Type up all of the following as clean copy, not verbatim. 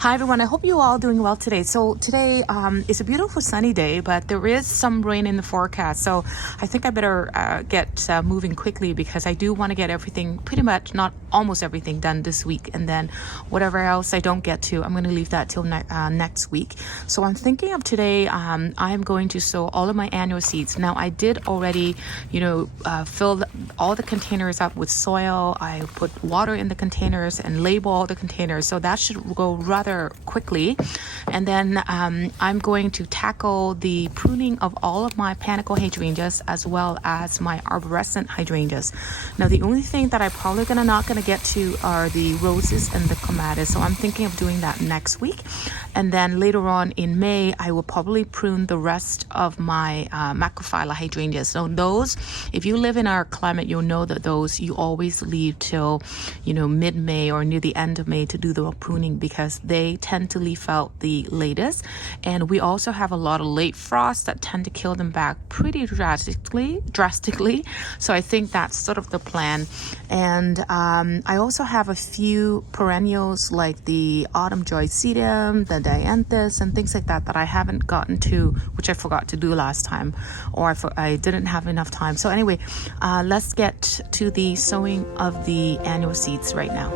Hi everyone, I hope you all doing well today. So today is a beautiful sunny day, but there is some rain in the forecast. So I think I better get moving quickly because I do want to get everything, pretty much, not almost everything, done this week. And then whatever else I don't get to, I'm going to leave that till next week. So I'm thinking of today, I am going to sow all of my annual seeds. Now I did already, fill all the containers up with soil. I put water in the containers and label all the containers. So that should go rather quickly. And then I'm going to tackle the pruning of all of my panicle hydrangeas as well as my arborescent hydrangeas. Now the only thing that I probably not gonna get to are the roses and the clematis, so I'm thinking of doing that next week. And then later on in May I will probably prune the rest of my macrophylla hydrangeas. So those, if you live in our climate, you'll know that those you always leave till mid-May or near the end of May to do the pruning, because they tend to leaf out the latest, and we also have a lot of late frosts that tend to kill them back pretty drastically. So I think that's sort of the plan. And I also have a few perennials like the autumn joyceum, the dianthus, and things like that that I haven't gotten to, which I forgot to do last time, or I didn't have enough time. So anyway, let's get to the sowing of the annual seeds right now.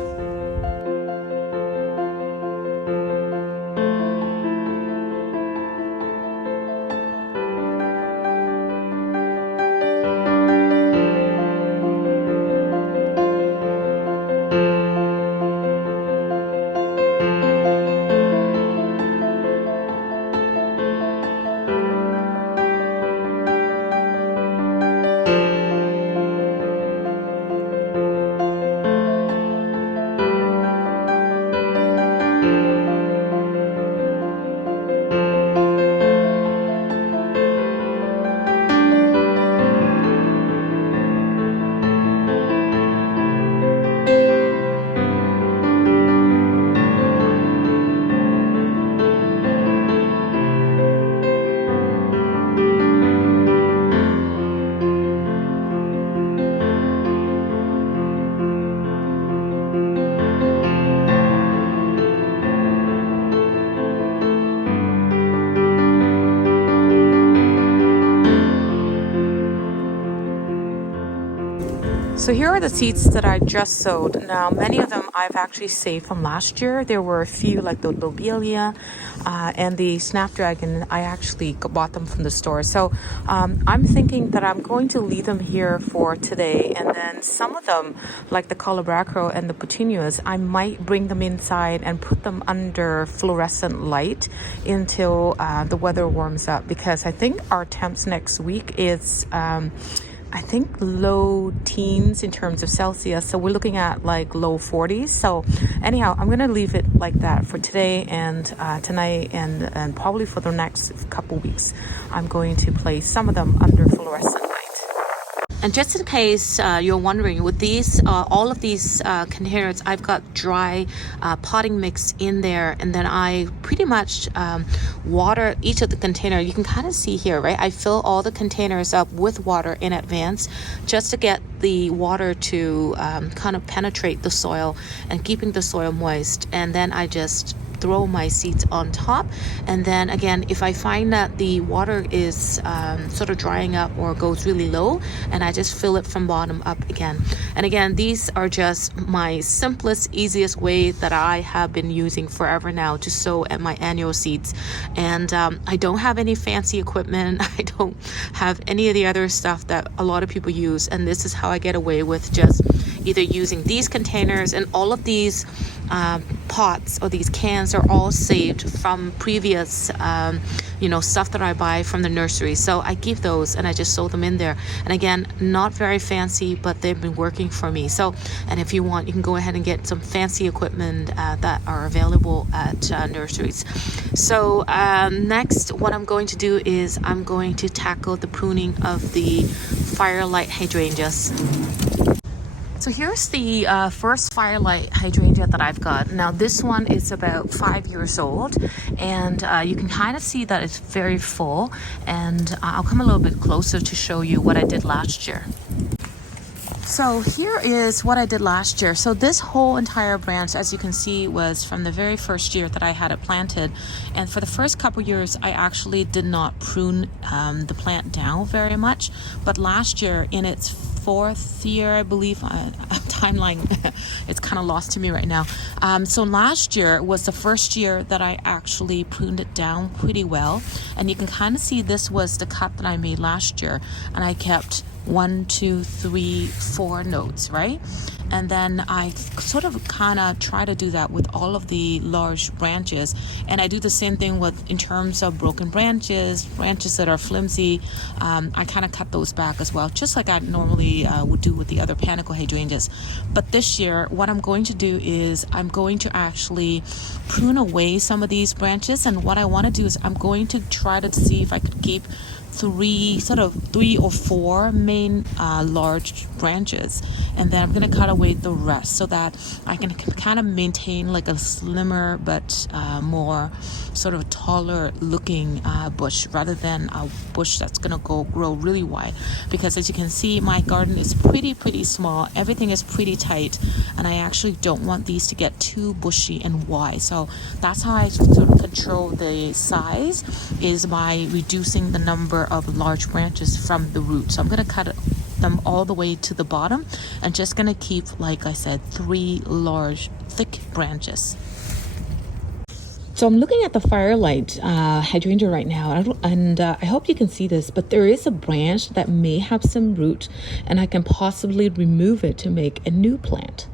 So here are the seeds that I just sowed. Now, many of them I've actually saved from last year. There were a few like the lobelia and the snapdragon. I actually bought them from the store. So I'm thinking that I'm going to leave them here for today. And then some of them, like the colobracro and the petunias, I might bring them inside and put them under fluorescent light until the weather warms up. Because I think our temps next week is I think low teens in terms of Celsius. So we're looking at like low 40s. So anyhow, I'm going to leave it like that for today and tonight and probably for the next couple weeks. I'm going to place some of them under fluorescent light. And just in case you're wondering, with these, all of these containers, I've got dry potting mix in there, and then I pretty much water each of the container. You can kind of see here, right? I fill all the containers up with water in advance just to get the water to kind of penetrate the soil and keeping the soil moist. And then I just throw my seeds on top. And then again, if I find that the water is sort of drying up or goes really low, and I just fill it from bottom up again. And again, these are just my simplest, easiest way that I have been using forever now to sow at my annual seeds. And I don't have any fancy equipment. I don't have any of the other stuff that a lot of people use. And this is how I get away with just either using these containers, and all of these pots or these cans are all saved from previous stuff that I buy from the nursery. So I keep those and I just sow them in there. And again, not very fancy, but they've been working for me. So, and if you want, you can go ahead and get some fancy equipment that are available at nurseries. So next, what I'm going to do is I'm going to tackle the pruning of the firelight hydrangeas. So here's the first firelight hydrangea that I've got. Now this one is about 5 years old, and you can kind of see that it's very full, and I'll come a little bit closer to show you what I did last year. So here is what I did last year. So this whole entire branch, as you can see, was from the very first year that I had it planted. And for the first couple years, I actually did not prune the plant down very much. But last year, in its fourth year, I believe, timeline, it's kind of lost to me right now. So last year was the first year that I actually pruned it down pretty well. And you can kind of see this was the cut that I made last year. And I kept 1, 2, 3, 4 nodes, right? And then I sort of kind of try to do that with all of the large branches. And I do the same thing with, in terms of broken branches that are flimsy. I kind of cut those back as well, just like I normally would do with the other panicle hydrangeas. But this year, what I'm going to do is I'm going to actually prune away some of these branches. And what I want to do is I'm going to try to see if I could keep 3 or 4 main large branches, and then I'm going to cut away the rest so that I can kind of maintain like a slimmer but more sort of taller looking bush, rather than a bush that's going to grow really wide. Because as you can see, my garden is pretty small, everything is pretty tight, and I actually don't want these to get too bushy and wide. So that's how I sort of control the size, is by reducing the number of large branches from the root. So I'm going to cut them all the way to the bottom and just going to keep, like I said, 3 large thick branches. So I'm looking at the firelight hydrangea right now, and I hope you can see this, but there is a branch that may have some root, and I can possibly remove it to make a new plant.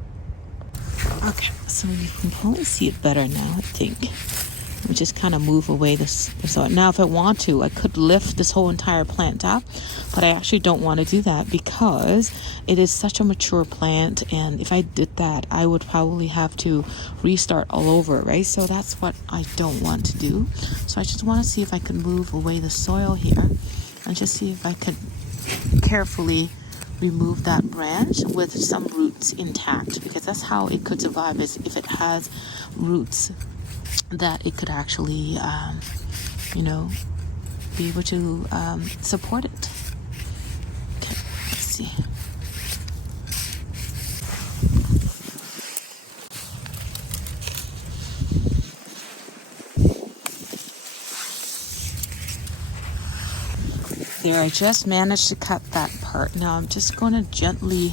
Okay, so you can probably see it better now, I think. We just kind of move away this. So now if I want to, I could lift this whole entire plant up, but I actually don't want to do that because it is such a mature plant, and if I did that, I would probably have to restart all over, right? So that's what I don't want to do. So I just want to see if I can move away the soil here and just see if I could carefully remove that branch with some roots intact, because that's how it could survive, is if it has roots that it could actually, be able to support it. Okay, let's see. There, I just managed to cut that part. Now I'm just going to gently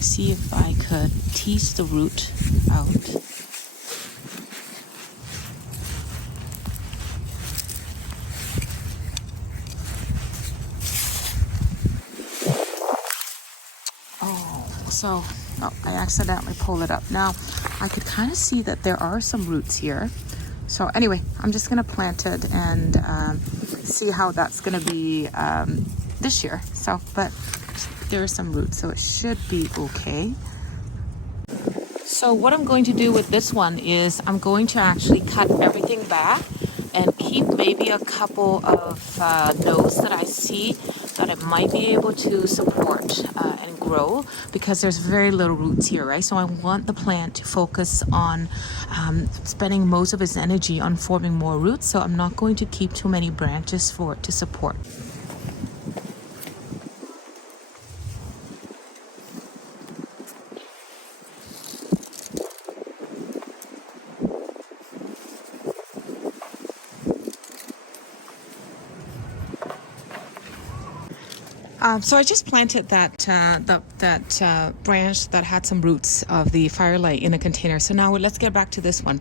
see if I could tease the root out. So, I accidentally pulled it up. Now, I could kind of see that there are some roots here. So anyway, I'm just going to plant it and see how that's going to be this year. So, but there are some roots, so it should be okay. So what I'm going to do with this one is I'm going to actually cut everything back and keep maybe a couple of nodes that I see that it might be able to support and grow, because there's very little roots here, right? So I want the plant to focus on spending most of its energy on forming more roots, so I'm not going to keep too many branches for it to support. So I just planted that branch that had some roots of the firelight in a container. So now let's get back to this one.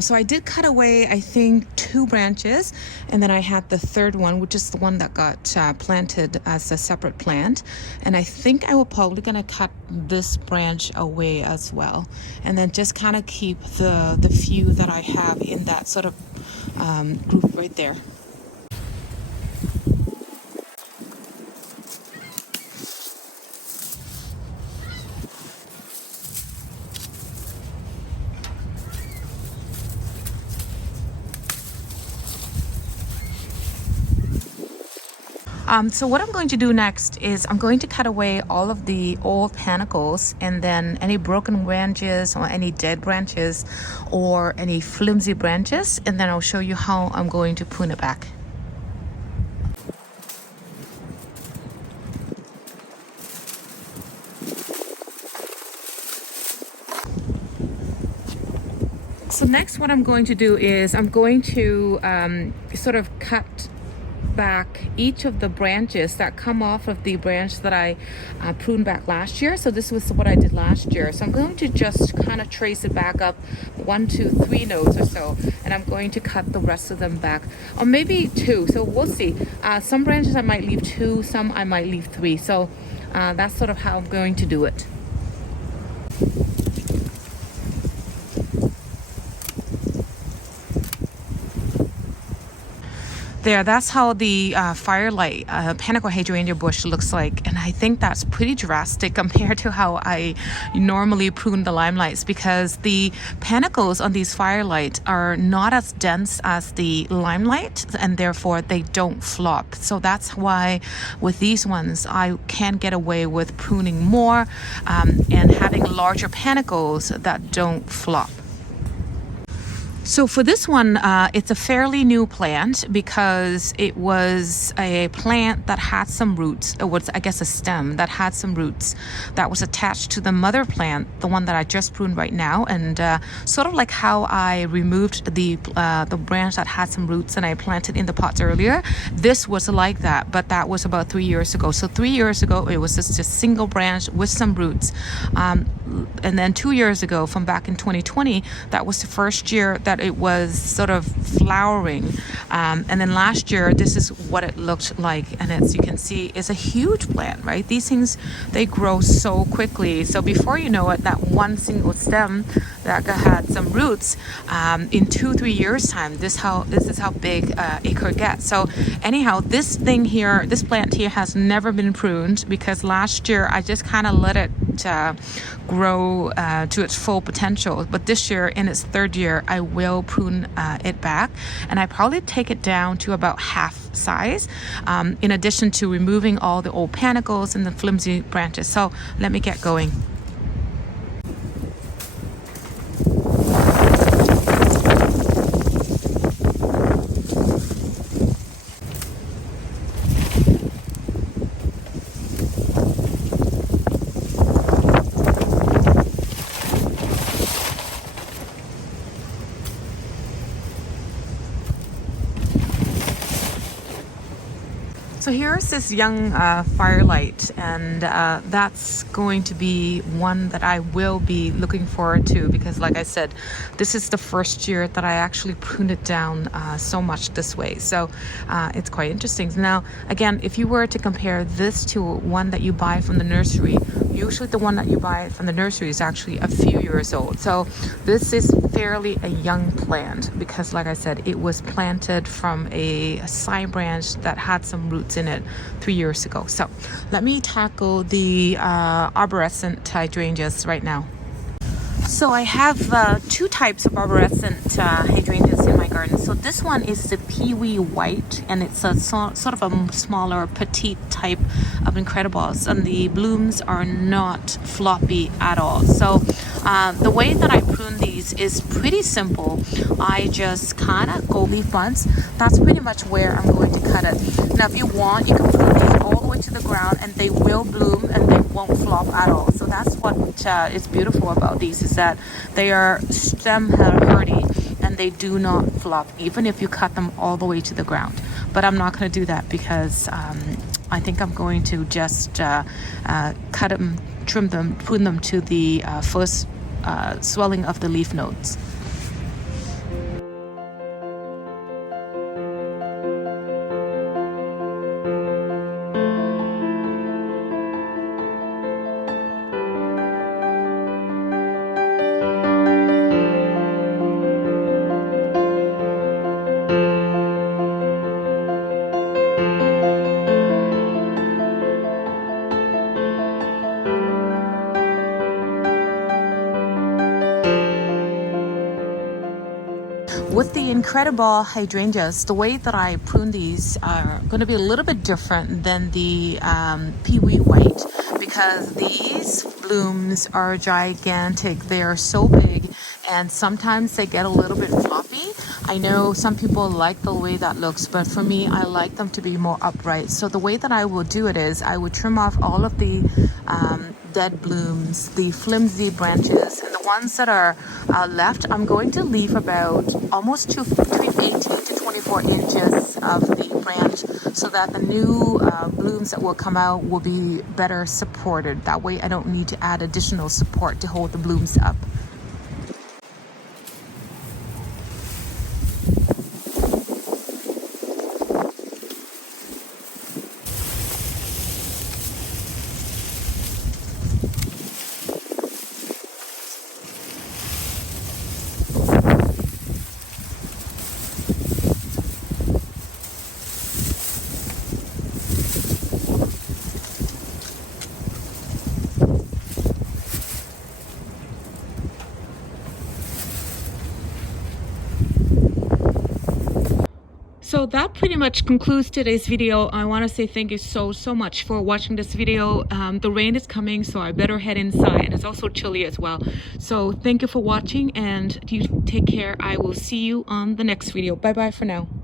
So I did cut away, I think, 2 branches, and then I had the third one, which is the one that got planted as a separate plant. And I think I will probably gonna cut this branch away as well, and then just kind of keep the few that I have in that sort of group right there. So what I'm going to do next is I'm going to cut away all of the old panicles, and then any broken branches or any dead branches or any flimsy branches, and then I'll show you how I'm going to prune it back. next what I'm going to do is I'm going to sort of cut back each of the branches that come off of the branch that I pruned back last year. So this was what I did last year. So I'm going to just kind of trace it back up 1, 2, 3 nodes or so, and I'm going to cut the rest of them back, or maybe 2. So we'll see. Some branches I might leave 2, some I might leave 3. So that's sort of how I'm going to do it. There, that's how the firelight panicle hydrangea bush looks like, and I think that's pretty drastic compared to how I normally prune the limelights, because the panicles on these firelight are not as dense as the limelight, and therefore they don't flop. So that's why with these ones I can get away with pruning more and having larger panicles that don't flop. So for this one, it's a fairly new plant because it was a plant that had some roots. It was, I guess, a stem that had some roots that was attached to the mother plant, the one that I just pruned right now. And sort of like how I removed the branch that had some roots and I planted in the pots earlier, this was like that, but that was about 3 years ago. So 3 years ago, it was just a single branch with some roots. And then 2 years ago, from back in 2020, that was the first year that it was sort of flowering, and then last year this is what it looked like. And as you can see, it's a huge plant, right? These things, they grow so quickly. So before you know it, that one single stem that had some roots, in 2-3 years time, this is how big it could get. So anyhow, this thing here, this plant here has never been pruned because last year I just kind of let it grow to its full potential. But this year, in its 3rd year, I will prune it back, and I probably take it down to about half size, in addition to removing all the old panicles and the flimsy branches. So let me get going. So here's this young firelight, and that's going to be one that I will be looking forward to, because like I said, this is the first year that I actually pruned it down so much this way. So it's quite interesting. Now, again, if you were to compare this to one that you buy from the nursery, usually the one that you buy from the nursery is actually a few years old. So this is fairly a young plant because, like I said, it was planted from a side branch that had some roots in it 3 years ago. So let me tackle the arborescent hydrangeas right now. So I have 2 types of arborescent hydrangeas in my garden. So this one is the peewee white, and it's a sort of a smaller, petite type of incredibles, and the blooms are not floppy at all. So the way that I prune these is pretty simple. I just kind of go leaf buds. That's pretty much where I'm going to cut it. Now, if you want, you can prune these all the way to the ground, and they will bloom and they won't flop at all. So that's what is beautiful about these, is that they are stem hardy and they do not flop, even if you cut them all the way to the ground. But I'm not going to do that because I think I'm going to just cut them, trim them, prune them to the first swelling of the leaf nodes. With the incredible hydrangeas, the way that I prune these are going to be a little bit different than the peewee white, because these blooms are gigantic. They are so big, and sometimes they get a little bit floppy. I know some people like the way that looks, but for me, I like them to be more upright. So the way that I will do it is I would trim off all of the dead blooms, the flimsy branches, and the ones that are left, I'm going to leave about almost between 18 to 24 inches of the branch so that the new blooms that will come out will be better supported. That way I don't need to add additional support to hold the blooms up. So that pretty much concludes today's video. I want to say thank you so much for watching this video. The rain is coming, so I better head inside, and it's also chilly as well. So thank you for watching, and you take care. I will see you on the next video. Bye bye for now.